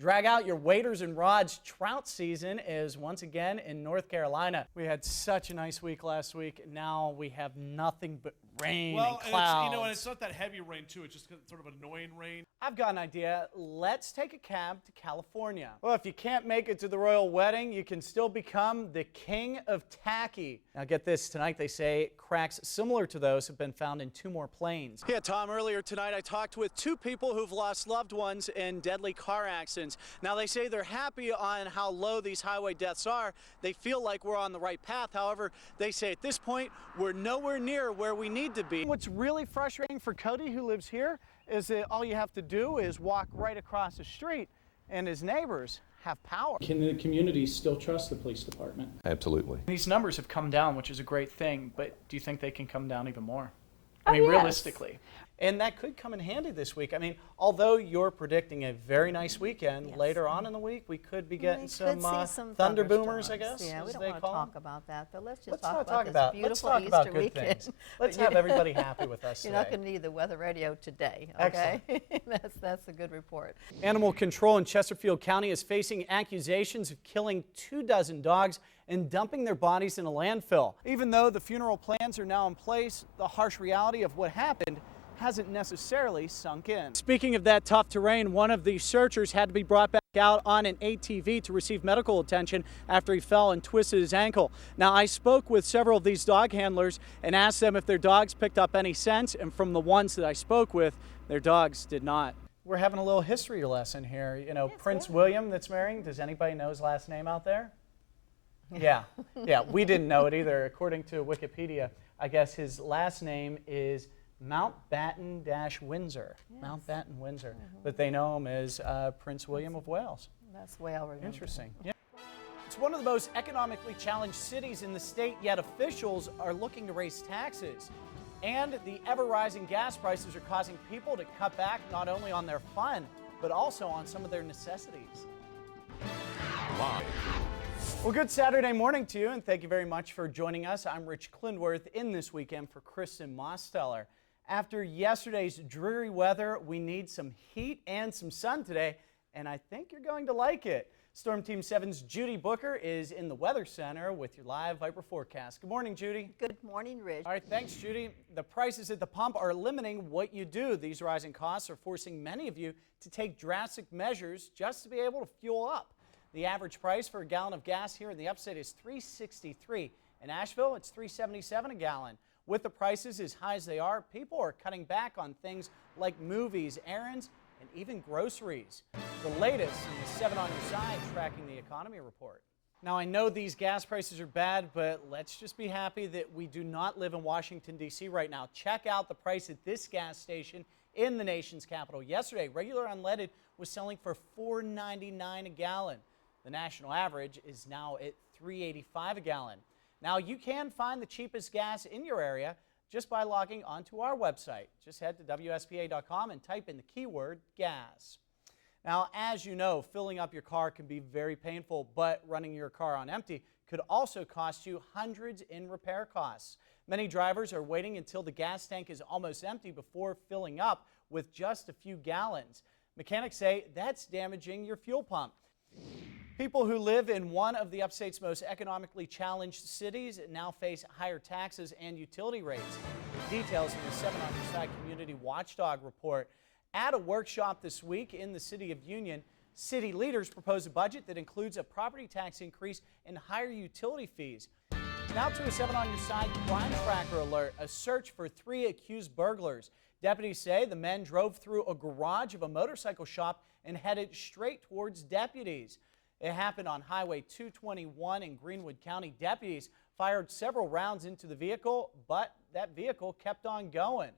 Drag out your waders and rods. Trout season is once again in North Carolina. We had such a nice week last week. Now we have nothing but rain and clouds. And it's not that heavy rain too. It's just sort of annoying rain. I've got an idea. Let's take a cab to California. Well, if you can't make it to the royal wedding, you can still become the king of tacky. Now get this, tonight they say cracks similar to those have been found in 2 more planes. Yeah, Tom, earlier tonight I talked with 2 people who've lost loved ones in deadly car accidents. Now they say they're happy on how low these highway deaths are. They feel like we're on the right path. However, they say at this point, we're nowhere near where we need to be. What's really frustrating for Cody, who lives here, is that all you have to do is walk right across the street and his neighbors have power. Can the community still trust the police department? Absolutely. These numbers have come down, which is a great thing, but do you think they can come down even more? I mean, realistically. And that could come in handy this week. I mean, although you're predicting a very nice weekend, later on in the week, we could be getting some thunder boomers, I guess. Yeah, we don't want to talk about that, but let's just talk about this beautiful Easter weekend. Let's have everybody happy with us You're not going to need the weather radio today, okay? That's a good report. Animal control in Chesterfield County is facing accusations of killing 24 dogs and dumping their bodies in a landfill. Even though the funeral plans are now in place, the harsh reality of what happened hasn't necessarily sunk in. Speaking of that tough terrain, one of the searchers had to be brought back out on an ATV to receive medical attention after he fell and twisted his ankle. Now, I spoke with several of these dog handlers and asked them if their dogs picked up any scents, and from the ones that I spoke with, their dogs did not. We're having a little history lesson here. You know, Prince William that's marrying, does anybody know his last name out there? Yeah, we didn't know it either. According to Wikipedia, I guess his last name is Mountbatten-Windsor. Yes. Mountbatten-Windsor. But they know him as Prince William of Wales. That's the way I'll remember. Interesting. Yeah. It's one of the most economically challenged cities in the state, yet officials are looking to raise taxes. And the ever-rising gas prices are causing people to cut back not only on their fun, but also on some of their necessities. Live. Well, good Saturday morning to you, and thank you very much for joining us. I'm Rich Klindworth in this weekend for Kristen Mosteller. After yesterday's dreary weather, we need some heat and some sun today, and I think you're going to like it. Storm Team 7's Judy Booker is in the Weather Center with your live Viper forecast. Good morning, Judy. Good morning, Rich. All right, thanks, Judy. The prices at the pump are limiting what you do. These rising costs are forcing many of you to take drastic measures just to be able to fuel up. The average price for a gallon of gas here in the upstate is $3.63. In Asheville, it's $3.77 a gallon. With the prices as high as they are, people are cutting back on things like movies, errands, and even groceries. The latest in the 7 on Your Side tracking the economy report. Now, I know these gas prices are bad, but let's just be happy that we do not live in Washington, D.C. right now. Check out the price at this gas station in the nation's capital. Yesterday, regular unleaded was selling for $4.99 a gallon. The national average is now at $3.85 a gallon. Now, you can find the cheapest gas in your area just by logging onto our website. Just head to WSPA.com and type in the keyword gas. Now, as you know, filling up your car can be very painful, but running your car on empty could also cost you hundreds in repair costs. Many drivers are waiting until the gas tank is almost empty before filling up with just a few gallons. Mechanics say that's damaging your fuel pump. People who live in one of the upstate's most economically challenged cities now face higher taxes and utility rates. Details in the 7 on Your Side Community Watchdog report. At a workshop this week in the City of Union, city leaders proposed a budget that includes a property tax increase and higher utility fees. Now to a 7 on Your Side crime tracker alert, a search for 3 accused burglars. Deputies say the men drove through a garage of a motorcycle shop and headed straight towards deputies. It happened on Highway 221 in Greenwood County. Deputies fired several rounds into the vehicle, but that vehicle kept on going.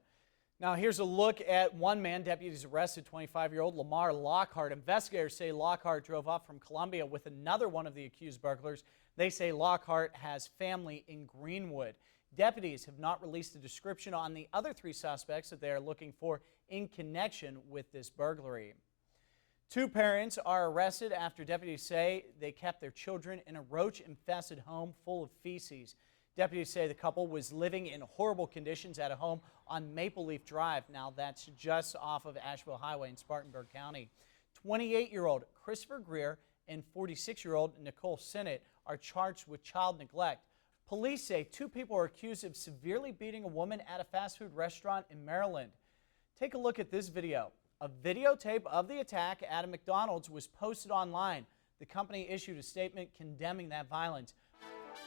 Now here's a look at one man. Deputies arrested 25-year-old Lamar Lockhart. Investigators say Lockhart drove off from Columbia with another one of the accused burglars. They say Lockhart has family in Greenwood. Deputies have not released a description on the other 3 suspects that they are looking for in connection with this burglary. 2 parents are arrested after deputies say they kept their children in a roach-infested home full of feces. Deputies say the couple was living in horrible conditions at a home on Maple Leaf Drive. Now that's just off of Asheville Highway in Spartanburg County. 28-year-old Christopher Greer and 46-year-old Nicole Sinnott are charged with child neglect. Police say 2 people are accused of severely beating a woman at a fast food restaurant in Maryland. Take a look at this video. A videotape of the attack at a McDonald's was posted online. The company issued a statement condemning that violence.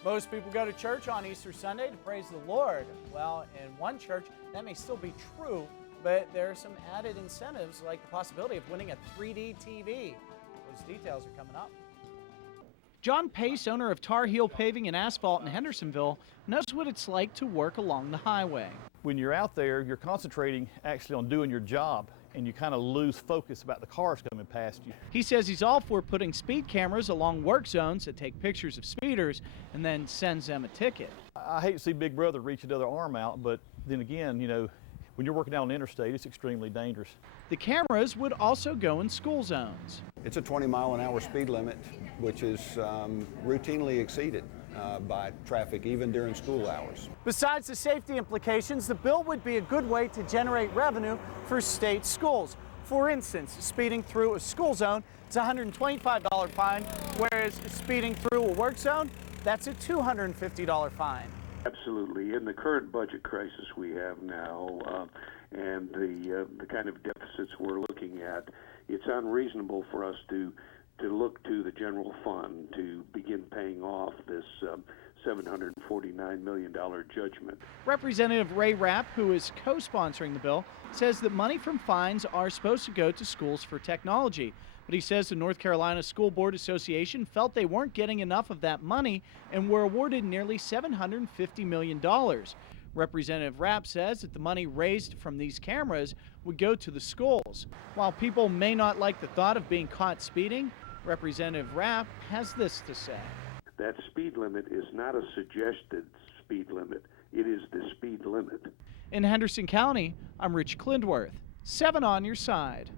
Most people go to church on Easter Sunday to praise the Lord. Well, in one church, that may still be true, but there are some added incentives like the possibility of winning a 3D TV. Those details are coming up. John Pace, owner of Tar Heel Paving and Asphalt in Hendersonville, knows what it's like to work along the highway. When you're out there, you're concentrating actually on doing your job, and you kind of lose focus about the cars coming past you. He says he's all for putting speed cameras along work zones that take pictures of speeders and then sends them a ticket. I hate to see Big Brother reach another arm out, but then again, you know, when you're working out on the interstate, it's extremely dangerous. The cameras would also go in school zones. It's a 20-mile-an-hour speed limit, which is routinely exceeded by traffic, even during school hours. Besides the safety implications, the bill would be a good way to generate revenue for state schools. For instance, speeding through a school zone, it's a $125 fine, whereas speeding through a work zone, that's a $250 fine. Absolutely. In the current budget crisis we have now, and the kind of deficits we're looking at, it's unreasonable for us to look to the general fund to begin paying off this $749 million judgment. Representative Ray Rapp, who is co-sponsoring the bill, says that money from fines are supposed to go to schools for technology. But he says the North Carolina School Board Association felt they weren't getting enough of that money and were awarded nearly $750 million. Representative Rapp says that the money raised from these cameras would go to the schools. While people may not like the thought of being caught speeding, Representative Rapp has this to say. That speed limit is not a suggested speed limit. It is the speed limit. In Henderson County, I'm Rich Klindworth, 7 on your side.